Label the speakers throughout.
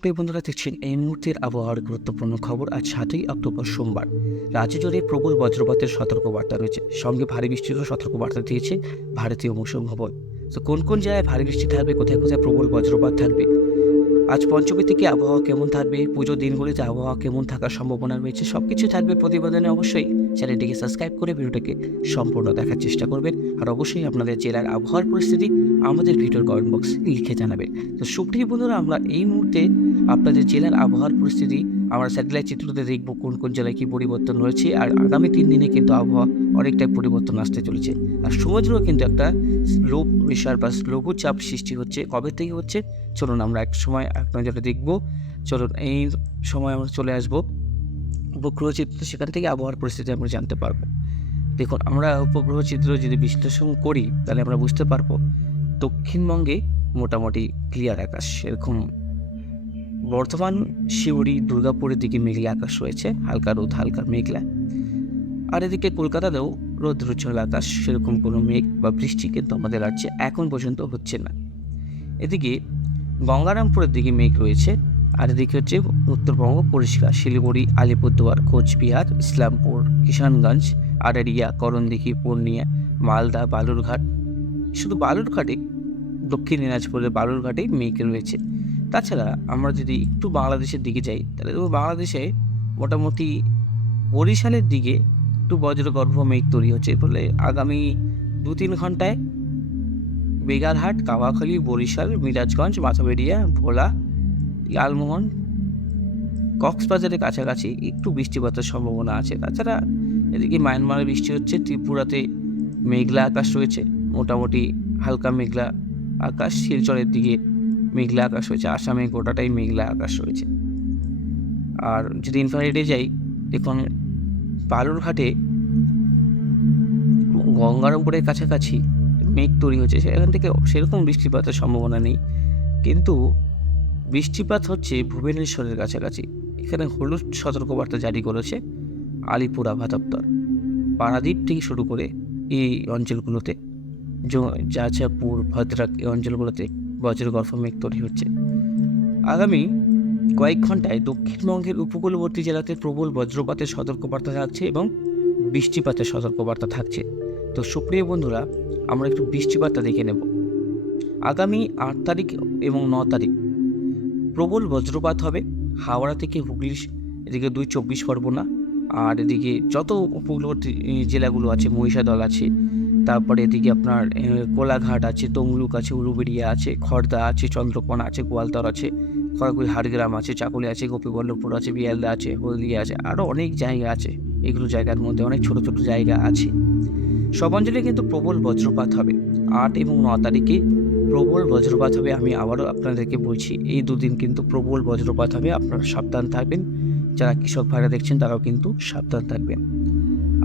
Speaker 1: প্রিয় বন্ধুরা, দেখছেন এই মুহূর্তের আবহাওয়ার গুরুত্বপূর্ণ খবর আজ সাতই অক্টোবর সোমবার। রাজ্য জুড়ে প্রবল বজ্রপাতের সতর্কবার্তা রয়েছে। সঙ্গে ভারী বৃষ্টিরও সতর্কবার্তা দিয়েছে ভারতীয় মৌসুম ভবন। তো কোন কোন জায়গায় ভারী বৃষ্টি থাকবে, কোথায় কোথায় প্রবল বজ্রপাত থাকবে? আজ পঞ্চমী থেকে আবহাওয়া কেমন থাকবে পুজো দিনগুলিতে আবহাওয়া কেমন থাকার সম্ভাবনা রয়েছে সব কিছু থাকবে প্রতিবেদনে অবশ্যই। চ্যানেলটিকে সাবস্ক্রাইব করে ভিডিওটাকে সম্পূর্ণ দেখার চেষ্টা করবেন। আর অবশ্যই আপনাদের জেলার আবহাওয়ার পরিস্থিতি আমাদের ভিডিওর কমেন্ট বক্সে লিখে জানাবেন। তো সুপ্রিয় বন্ধুরা, আমরা এই মুহূর্তে আপনাদের জেলার আবহাওয়ার পরিস্থিতি, আমরা স্যাটেলাইট চিত্রতে দেখব কোন কোন জেলায় কী পরিবর্তন হয়েছে, আর আগামী তিন দিনে কিন্তু আবহাওয়া অনেকটাই পরিবর্তন আসতে চলেছে। আর সমুদ্রেও কিন্তু একটা লো প্রেশার বা লঘু চাপ সৃষ্টি হচ্ছে। কবে থেকে হচ্ছে? চলুন আমরা এক সময় আপনার যেটা দেখব। চলুন, এই সময় আমরা চলে আসব। উপগ্রহ চিত্র সেখান থেকে আবহাওয়ার পরিস্থিতি আমরা জানতে পারব। দেখুন, আমরা উপগ্রহ চিত্র যদি বিশ্লেষণ করি, তাহলে আমরা বুঝতে পারব দক্ষিণবঙ্গে মোটামুটি ক্লিয়ার আকাশ, এরকম বর্ধমান শিউড়ি দুর্গাপুরের দিকে মেঘলা আকাশ রয়েছে, হালকা রোদ, হালকা মেঘলা। আর এদিকে কলকাতাতেও রৌদ্রোজ্জ্বল আকাশ, সেরকম কোনো মেঘ বা বৃষ্টি কিন্তু আমাদের রাজ্যে এখন পর্যন্ত হচ্ছে না। এদিকে গঙ্গারামপুরের দিকে মেঘ রয়েছে, আর এদিকে হচ্ছে উত্তরবঙ্গ, পরিষ্কার শিলিগুড়ি, আলিপুরদুয়ার, কোচবিহার, ইসলামপুর, কিষানগঞ্জ আরারিয়া করণদিঘি, পূর্ণিয়া, মালদা, বালুরঘাট। শুধু বালুরঘাটে, দক্ষিণ দিনাজপুরের বালুরঘাটে মেঘ রয়েছে। তাছাড়া আমরা যদি একটু বাংলাদেশের দিকে যাই, তাহলে দেখব বাংলাদেশে মোটামুটি বরিশালের দিকে একটু বজ্রগর্ভ মেঘ তৈরি হচ্ছে। ফলে আগামী দু তিন ঘন্টায় বেগারহাট কাওয়াখালী বরিশাল, মিরাজগঞ্জ, মাথাবেড়িয়া, ভোলা, লালমোহন, কক্সবাজারের কাছাকাছি একটু বৃষ্টিপাতের সম্ভাবনা আছে। তাছাড়া এদিকে মায়ানমারে বৃষ্টি হচ্ছে, ত্রিপুরাতে মেঘলা আকাশ রয়েছে, মোটামুটি হালকা মেঘলা আকাশ। শিলচরের দিকে মেঘলা আকাশ রয়েছে আসামে গোটাটাই মেঘলা আকাশ রয়েছে। আর যদি ইনফ্রারেডে যাই, দেখুন, বালুরঘাটে গঙ্গারামপুরের কাছাকাছি মেঘ তৈরি হচ্ছে। সেখান থেকে সেরকম বৃষ্টিপাতের সম্ভাবনা নেই। কিন্তু বৃষ্টিপাত হচ্ছে ভুবনেশ্বরের কাছাকাছি। এখানে হলুদ সতর্কবার্তা জারি করেছে আলিপুর আবহাওয়া দপ্তর। পারাদ্বীপ থেকে শুরু করে এই অঞ্চলগুলোতে যাচাপুর ভদ্রাক এই অঞ্চলগুলোতে বজ্রগর্ভ মেঘ তৈরি হচ্ছে। আগামী কয়েক ঘন্টায় দক্ষিণবঙ্গের উপকূলবর্তী জেলাতে প্রবল বজ্রপাতের সতর্কবার্তা থাকছে এবং বৃষ্টিপাতের সতর্কবার্তা থাকছে। তো সুপ্রিয় বন্ধুরা, আমরা একটু বৃষ্টিপাতটা দেখে নেব। আগামী আট তারিখ এবং ন তারিখ প্রবল বজ্রপাত হবে। হাওড়া থেকে হুগলি, এদিকে দুই চব্বিশ পরগনা, আর এদিকে যত উপকূলবর্তী জেলাগুলো আছে, মহিষাদল আছে তারপরে এদিকে আপনার কোলাঘাট আছে, তমলুক আছে, উলুবেড়িয়া আছে, খর্দা আছে, চন্দ্রকোনা আছে, গোয়ালতর আছে খড়গুড়ি হাড়গ্রাম আছে, চাকুলি আছে, গোপীবল্লভপুর আছে, বিয়ালদা আছে, হলদিয়া আছে আরও অনেক জায়গা আছে। এগুলো জায়গার মধ্যে অনেক ছোট ছোট জায়গা আছে। সব অঞ্চলে কিন্তু প্রবল বজ্রপাত হবে। আট এবং ন তারিখে প্রবল বজ্রপাত হবে আমি আবারও আপনাদেরকে বলছি। এই দুদিন কিন্তু প্রবল বজ্রপাত হবে, আপনারা সাবধান থাকবেন। যারা কৃষক ভাইরা দেখছেন তারাও কিন্তু সাবধান থাকবেন।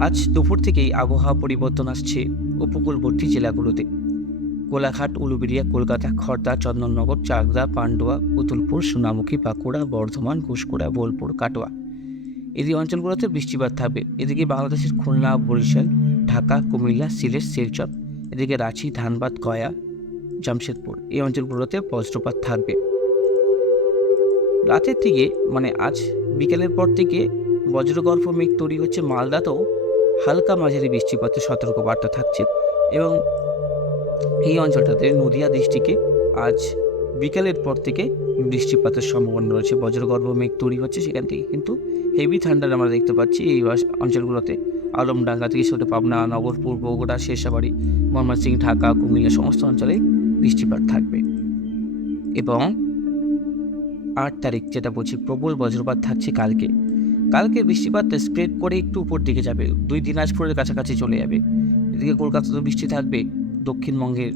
Speaker 1: আজ দুপুর থেকেই আবহাওয়া পরিবর্তন আসছে। উপকূলবর্তী জেলাগুলোতে। কোলাঘাট উলুবেড়িয়া, কলকাতা, খর্দা, চন্দননগর, চাকদা, পান্ডুয়া, পুতুলপুর, সোনামুখী, বাঁকুড়া, বর্ধমান, ঘুষকুড়া, বোলপুর, কাটোয়া। এই অঞ্চলগুলোতে বৃষ্টিপাত থাকবে। এদিকে বাংলাদেশের খুলনা, বরিশাল, ঢাকা, কুমিল্লা, সিলেট, শিলচর। এদিকে রাঁচি, ধানবাদ, গয়া, জামশেদপুর। এই অঞ্চলগুলোতে বজ্রপাত থাকবে। রাতের থেকে মানে আজ বিকেলের পর থেকে বজ্রগর্ভ মেঘ তৈরি হচ্ছে মালদাতেও। হালকা মাঝারি বৃষ্টিপাতের সতর্কবার্তা থাকছে এবং এই অঞ্চলটাতে নদিয়া ডিস্ট্রিক্টে আজ বিকেলের পর থেকে বৃষ্টিপাতের সম্ভাবনা রয়েছে। বজ্রগর্ভ মেঘ তৈরি হচ্ছে সেখান থেকে। কিন্তু হেভি ঠান্ডার আমরা দেখতে পাচ্ছি এই অঞ্চলগুলোতে। আলমডাঙ্গা থেকে শুরু পাবনা, নগরপুর, বগুড়া, শেরশাবাড়ি ময়মনসিং ঢাকা, কুমিল্লা সমস্ত অঞ্চলে বৃষ্টিপাত থাকবে। এবং আট তারিখ যেটা বলছি, প্রবল বজ্রপাত থাকছে কালকে। কালকে বৃষ্টিপাতটা স্প্রেড করে একটু উপর দিকে যাবে। দুই দিনাজপুরের কাছাকাছি চলে যাবে। এদিকে কলকাতাতে বৃষ্টি থাকবে, দক্ষিণবঙ্গের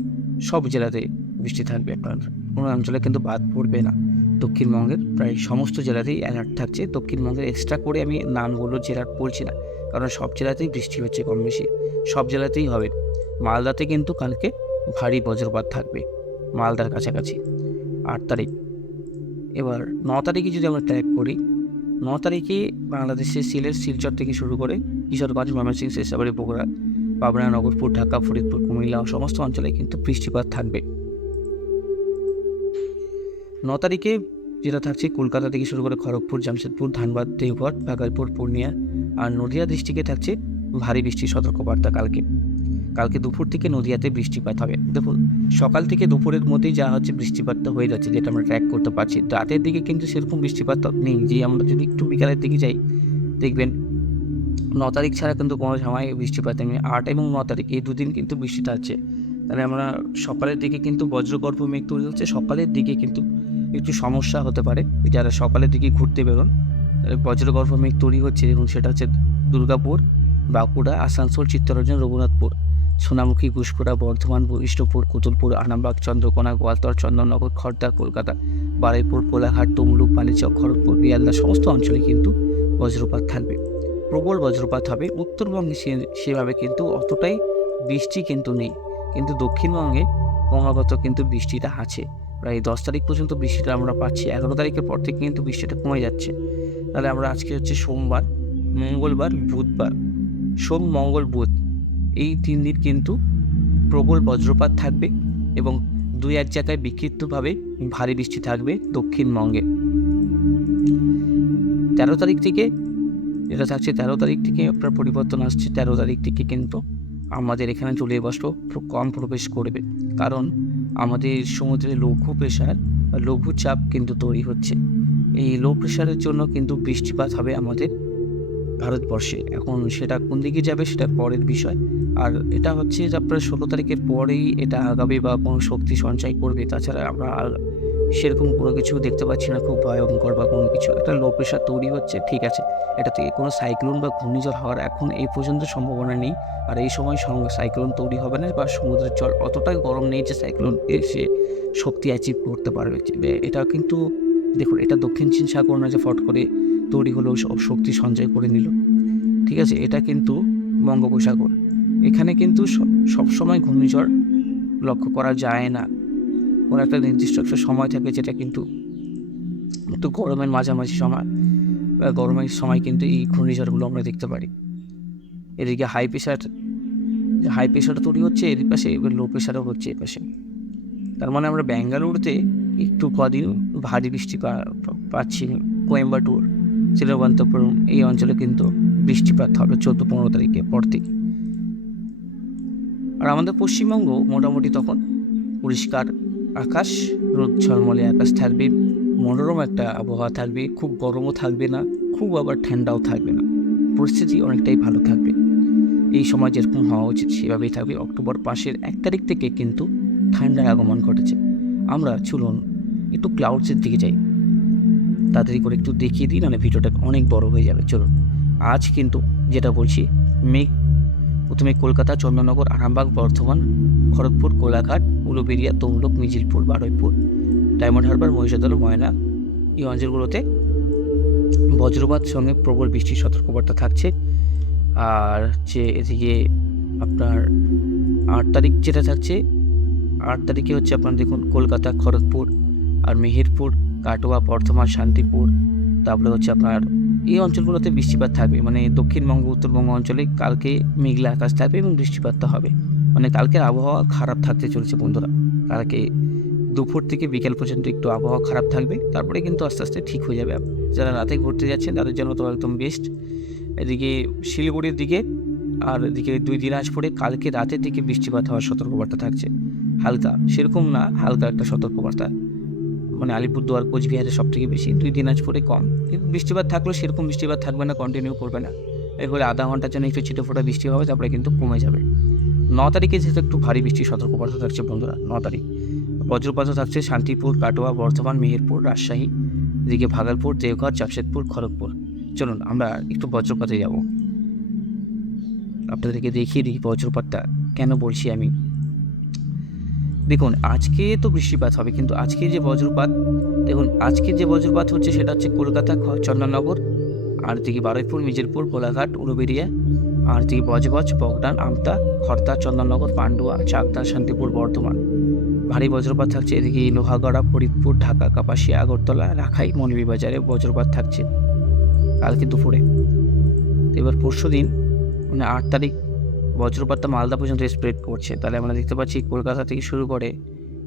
Speaker 1: সব জেলাতে বৃষ্টি থাকবে আপনার কোনো অঞ্চলে কিন্তু বাদ পড়বে না। দক্ষিণবঙ্গের প্রায় সমস্ত জেলাতেই অ্যালার্ট থাকছে। দক্ষিণবঙ্গের এক্সট্রা করে আমি নামগুলো জেলার বলছি না, কারণ সব জেলাতেই বৃষ্টি হচ্ছে কম বেশি সব জেলাতেই হবে। মালদাতে কিন্তু কালকে ভারী বজ্রপাত থাকবে, মালদার কাছাকাছি। আট তারিখ। এবার ন তারিখে যদি আমরা ট্র্যাক করি ন তারিখে বাংলাদেশের সিলেট, শিলচর থেকে শুরু করে কিশোরগঞ্জ, ময়মনসিংহ শেষাবাড়ি বগুড়া, পাবনা, নগরপুর, ঢাকা, ফরিদপুর, কুমিল্লা সমস্ত অঞ্চলে কিন্তু বৃষ্টিপাত থাকবে। ন তারিখে যেটা থাকছে, কলকাতা থেকে শুরু করে খড়গপুর, জামশেদপুর, ধানবাদ, দেওঘর, ভাগলপুর, পূর্ণিয়া আর নদিয়া ডিস্ট্রিক্টে থাকছে ভারী বৃষ্টির সতর্কবার্তা কালকে। কালকে দুপুর থেকে নদীয়াতে বৃষ্টিপাত হবে। দেখুন, সকাল থেকে দুপুরের মধ্যেই যা হচ্ছে বৃষ্টিপাতটা হয়ে যাচ্ছে, যেটা আমরা ট্র্যাক করতে পারছি। রাতের দিকে কিন্তু সেরকম বৃষ্টিপাত নেই, যে আমরা যদি একটু বিকালের দিকে যাই, দেখবেন ন তারিখ ছাড়া কিন্তু কোনো সময় বৃষ্টিপাত নেই। আট এবং ন তারিখ, এই দুদিন কিন্তু বৃষ্টিটা আছে। তাহলে আমরা সকালের দিকে কিন্তু বজ্রগর্ভ মেঘ তৈরি হচ্ছে, সকালের দিকে কিন্তু একটু সমস্যা হতে পারে। যারা সকালের দিকে ঘুরতে বেরোন, তাহলে বজ্রগর্ভ মেঘ তৈরি হচ্ছে। এবং সেটা হচ্ছে দুর্গাপুর, বাঁকুড়া, আসানসোল, চিত্তরঞ্জন, রঘুনাথপুর। সোনামুখী ঘুষকুড়া বর্ধমান, বৈষ্ণবপুর, কুতুলপুর আনামবাগ চন্দ্রকোনা, গোয়ালতর, চন্দননগর খড়দা কলকাতা, বারুইপুর, কোলাঘাট, তমলুক, বাণিজ্যক, খড়গপুর, বিয়ালদা, সমস্ত অঞ্চলে কিন্তু বজ্রপাত থাকবে। প্রবল বজ্রপাত হবে। উত্তরবঙ্গে সেভাবে কিন্তু অতটাই বৃষ্টি কিন্তু নেই। কিন্তু দক্ষিণবঙ্গে ক্রমাগত কিন্তু বৃষ্টিটা আছে। প্রায় দশ তারিখ পর্যন্ত বৃষ্টিটা আমরা পাচ্ছি। এগারো তারিখের পর থেকে কিন্তু বৃষ্টিটা কমে যাচ্ছে। তাহলে আমরা আজকে হচ্ছে সোমবার, মঙ্গলবার, বুধবার। সোম, মঙ্গল, বুধ। এই তিন দিন কিন্তু প্রবল বজ্রপাত থাকবে এবং দুই এক জায়গায় বিক্ষিপ্তভাবে ভারী বৃষ্টি থাকবে দক্ষিণবঙ্গে। তেরো তারিখ থেকে, যেটা থাকছে তেরো তারিখ থেকে আপনার পরিবর্তন আসছে, তেরো তারিখ থেকে কিন্তু আমাদের এখানে চলে বসল কম প্রবেশ করবে। কারণ আমাদের সমুদ্রে লঘু প্রেশার বা লঘু চাপ কিন্তু তৈরি হচ্ছে। এই লো প্রেশারের জন্য কিন্তু বৃষ্টিপাত হবে আমাদের ভারতবর্ষে। এখন সেটা কোন দিকে যাবে সেটা পরের বিষয়। আর এটা হচ্ছে যে আপনার ষোলো তারিখের পরেই এটা আগাবে বা কোনো শক্তি সঞ্চয় করবে, তাছাড়া আমরা সেরকম কোনো কিছু দেখতে পাচ্ছি না, খুব ভয়ঙ্কর বা কোনো কিছু। একটা লো প্রেশার তৈরি হচ্ছে, ঠিক আছে। এটা থেকে কোনো সাইক্লোন বা ঘূর্ণিঝড় হওয়ার এখন এই পর্যন্ত সম্ভাবনা নেই। আর এই সময় সঙ্গে সাইক্লোন তৈরি হবে না বা সমুদ্রের জল অতটাই গরম নেই যে সাইক্লোন এসে শক্তি অ্যাচিভ করতে পারবে। এটা কিন্তু দেখুন, এটা দক্ষিণ চীন সাগর না যে ফট করে তৈরি হলো সব শক্তি সঞ্চয় করে নিল। ঠিক আছে, এটা কিন্তু বঙ্গোপসাগর। এখানে কিন্তু সবসময় ঘূর্ণিঝড় লক্ষ্য করা যায় না। কোনো একটা নির্দিষ্ট একটা সময় থাকে যেটা কিন্তু একটু গরমের মাঝামাঝি সময়, বা গরমের সময় কিন্তু এই ঘূর্ণিঝড়গুলো আমরা দেখতে পারি। এদিকে হাই প্রেশার হাই প্রেশার তৈরি হচ্ছে, এর পাশে এবার লো প্রেশারও হচ্ছে এর পাশে। তার মানে আমরা ব্যাঙ্গালুরুতে একটু কদিন ভারী বৃষ্টি পাচ্ছি কোয়েম্বাটুর তিরুবন্তপুরম এই অঞ্চলে কিন্তু বৃষ্টিপাত হবে চোদ্দ পনেরো তারিখে পর থেকে। আর আমাদের পশ্চিমবঙ্গ মোটামুটি তখন পরিষ্কার আকাশ, রোদ ঝলমলে আকাশ থাকবে, মনোরম একটা আবহাওয়া থাকবে, খুব গরমও থাকবে না, খুব আবার ঠান্ডাও থাকবে না। পরিস্থিতি অনেকটাই ভালো থাকবে। এই সময় যেরকম হওয়া উচিত সেভাবেই থাকবে। অক্টোবর মাসের এক তারিখ থেকে কিন্তু ঠান্ডার আগমন ঘটেছে। আমরা চলুন একটু ক্লাউডসের দিকে যাই। তাড়াতাড়ি করে একটু দেখিয়ে দিই, নাহলে ভিডিওটা অনেক বড় হয়ে যাবে। চলুন, আজ কিন্তু যেটা বলছি, মেঘ। প্রথমে কলকাতা চন্দননগর আরামবাগ, বর্ধমান, খড়গপুর, কোলাঘাট উলুবেরিয়া তমলুক মিজিলপুর বারুইপুর, ডায়মন্ড হারবার, মহিষাদল, ময়না। এই অঞ্চলগুলোতে বজ্রপাত সঙ্গে প্রবল বৃষ্টির সতর্কবার্তা থাকছে। আর যে এদিকে আপনার আট তারিখ যেটা থাকছে, আট তারিখে হচ্ছে আপনার দেখুন কলকাতা, খড়গপুর আর মেহেরপুর কাটোয়া, বর্ধমান, শান্তিপুর, তারপরে হচ্ছে আপনার এই অঞ্চলগুলোতে বৃষ্টিপাত থাকবে। মানে দক্ষিণবঙ্গ উত্তরবঙ্গ অঞ্চলে কালকে মেঘলা আকাশ থাকবে এবং বৃষ্টিপাতটা হবে। মানে কালকের আবহাওয়া খারাপ থাকতে চলেছে বন্ধুরা। কালকে দুপুর থেকে বিকেল পর্যন্ত একটু আবহাওয়া খারাপ থাকবে, তারপরে কিন্তু আস্তে আস্তে ঠিক হয়ে যাবে। যারা রাতে ঘুরতে যাচ্ছেন, তাদের জন্য তো একদম বেস্ট এদিকে শিলিগুড়ির দিকে আর এদিকে দুই দিনাজপুরে কালকে রাতের দিকে বৃষ্টিপাত হওয়ার সতর্কবার্তা থাকছে। হালকা, সেরকম না, হালকা একটা সতর্কবার্তা। মানে আলিপুরদুয়ার, কোচবিহারে সব থেকে বেশি। দুই দিনাজপুরে কম। কিন্তু বৃষ্টিপাত থাকলেও সেরকম বৃষ্টিপাত থাকবে না কন্টিনিউ করবে না। এরপরে আধা ঘণ্টার জন্য একটু ছিটে ফোটা বৃষ্টি হবে, তারপরে কিন্তু কমে যাবে। ন তারিখে যেহেতু একটু ভারী বৃষ্টির সতর্কবার্তা থাকছে বন্ধুরা, ন তারিখ। বজ্রপাতও থাকছে শান্তিপুর, কাটোয়া, বর্ধমান, মেহেরপুর, রাজশাহী, এদিকে ভাগলপুর, দেওঘর, জামশেদপুর, খড়গপুর। চলুন, আমরা একটু বজ্রপাতে যাব। আপনাদেরকে দেখিয়ে দিই বজ্রপাতটা। কেন বলছি আমি? দেখুন, আজকে তো বৃষ্টিপাত হবে, কিন্তু আজকে যে বজ্রপাত, দেখুন, আজকে যে বজ্রপাত হচ্ছে সেটা হচ্ছে কলকাতা চন্দননগর আর দিকে বারুইপুর মিজিরপুর কোলাঘাট উলুবেরিয়া আর দিকে বজবজ, বগডান, আমতা, খর্দা, চন্দননগর, পান্ডুয়া, চাকদা, শান্তিপুর, বর্ধমান। ভারী বজ্রপাত থাকছে এদিকে লোহাগড়া, ফরিদপুর, ঢাকা, কাপাসিয়া, আগরতলা, রাখাই, মৌলভীবাজারে বজ্রপাত থাকছে কালকে দুপুরে। এবার পরশু দিন মানে আট তারিখ বজ্রপাতটা মালদা পর্যন্ত স্প্রেড করছে। তাহলে আমরা দেখতে পাচ্ছি কলকাতা থেকে শুরু করে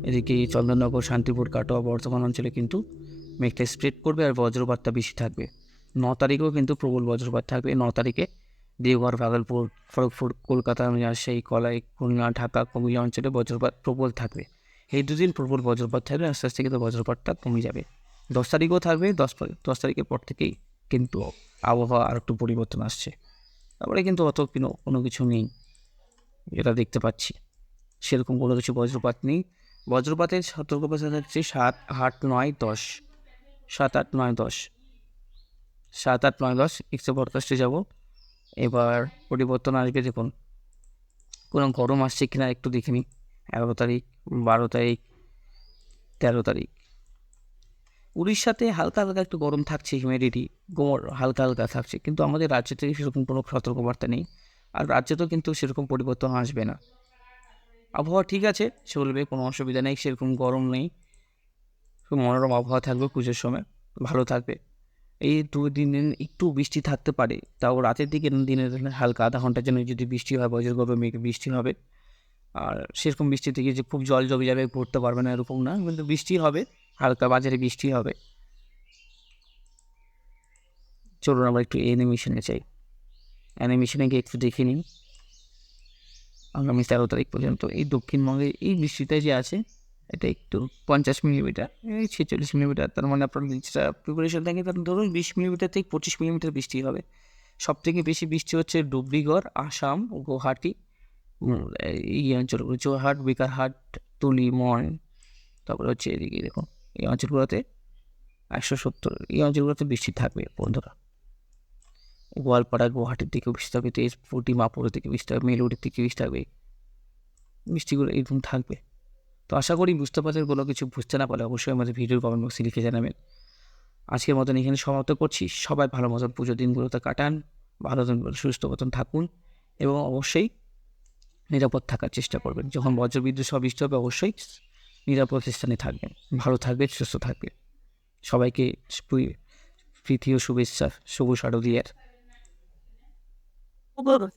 Speaker 1: এদিকে চন্দননগর, শান্তিপুর, কাটোয়া, বর্ধমান অঞ্চলে কিন্তু মেঘটা স্প্রেড করবে আর বজ্রপাতটা বেশি থাকবে। ন তারিখেও কিন্তু প্রবল বজ্রপাত থাকবে। ন তারিখে দেওঘর, ভাগলপুর খড়গপুর কলকাতা, রাজশাহী, কলাই, খুলনা, ঢাকা, কুমিল্লা অঞ্চলে বজ্রপাত প্রবল থাকবে। এই দুদিন প্রবল বজ্রপাত থাকবে। আস্তে আস্তে কিন্তু বজ্রপাতটা কমে যাবে। দশ তারিখও থাকবে। দশ দশ তারিখের পর থেকেই কিন্তু আবহাওয়া আর একটু পরিবর্তন আসছে। তারপরে কিন্তু অত কোনো কোনো কিছু নেই। যেটা দেখতে পাচ্ছি। সেরকম কোনো কিছু বজ্রপাত নেই। বজ্রপাতের সতর্কবার্তা থাকছে সাত আট নয় দশ। সাত আট নয় দশ। সাত আট নয় দশ এক্সো পডকাস্টে যাব। এবার পরিবর্তন আসবে দেখুন। কোনো গরম আসছে কিনা একটু দেখে নিই। এগারো তারিখ, বারো তারিখ, তেরো তারিখ। উড়িষ্যাতে হালকা হালকা একটু গরম থাকছে হিউমিডিটি গোমর হালকা হালকা থাকছে। কিন্তু আমাদের রাজ্য থেকে সেরকম কোনো সতর্কবার্তা নেই। আর রাজ্যেতেও কিন্তু সেরকম পরিবর্তন আসবে না। আবহাওয়া ঠিক আছে, চলবে, কোনো অসুবিধা নেই, সেরকম গরম নেই। খুব মনোরম আবহাওয়া থাকবে পুজোর সময়, ভালো থাকবে। এই দু তিন দিন একটু বৃষ্টি থাকতে পারে, তাও রাতের দিকে দিনের দিনে হালকা আধা ঘণ্টার জন্য যদি বৃষ্টি হয় বজ্র গর্ভে মেঘ বৃষ্টি হবে। আর সেরকম বৃষ্টি থেকে যে খুব জল জমে যাবে পড়তে পারবে না এরকম না, কিন্তু বৃষ্টি হবে, হালকা বাজারে বৃষ্টি হবে। চলুন আমরা একটু অ্যানিমেশনে চাই অ্যানিমেশনে গিয়ে একটু দেখে নিই আগামী তেরো তারিখ পর্যন্ত এই দক্ষিণবঙ্গে এই বৃষ্টিটা যে আছে, এটা একটু পঞ্চাশ মিলিমিটার, এই ছেচল্লিশ মিলিমিটার, তার মানে আপনার যেটা প্রিপারেশন থাকে তার ধরুন বিশ মিলিমিটার থেকে পঁচিশ মিলিমিটার বৃষ্টি হবে। সব থেকে বেশি বৃষ্টি হচ্ছে ডুবরিগড়, আসাম, গুয়াহাটি এই অঞ্চলগুলো জোরহাট বিকারহাট, তুলি মন তারপরে হচ্ছে এদিকে দেখুন, এই অঞ্চলগুলোতে একশো সত্তর, এই অঞ্চলগুলোতে বৃষ্টি থাকবে বন্ধুরা। গোয়ালপাড়া গুয়াহাটির দিকেও বৃষ্টি থাকবে তেজপুর, ডিমাপুরের দিকে বৃষ্টি থাকবে মেলুরির দিকে বৃষ্টি থাকবে এরকম থাকবে। তো আশা করি বুঝতে পারছেন, কোনো কিছু বুঝতে না পারলে অবশ্যই আমাদের ভিডিওর কমেন্ট বক্সে লিখে জানাবেন। আজকের মতন এখানে সমাপ্ত করছি। সবাই ভালো মতন পুজোর দিনগুলোতে কাটান, ভালো সুস্থ মতন থাকুন এবং অবশ্যই নিরাপদ থাকার চেষ্টা করবেন। যখন বজ্রবিদ্যুৎ সব বৃষ্টি হবে, অবশ্যই নিরাপদ স্থানে থাকবেন। ভালো থাকবেন, সুস্থ থাকবেন। সবাইকে প্রীতি ও শুভেচ্ছা, শুভ শারদীয়ার। Look,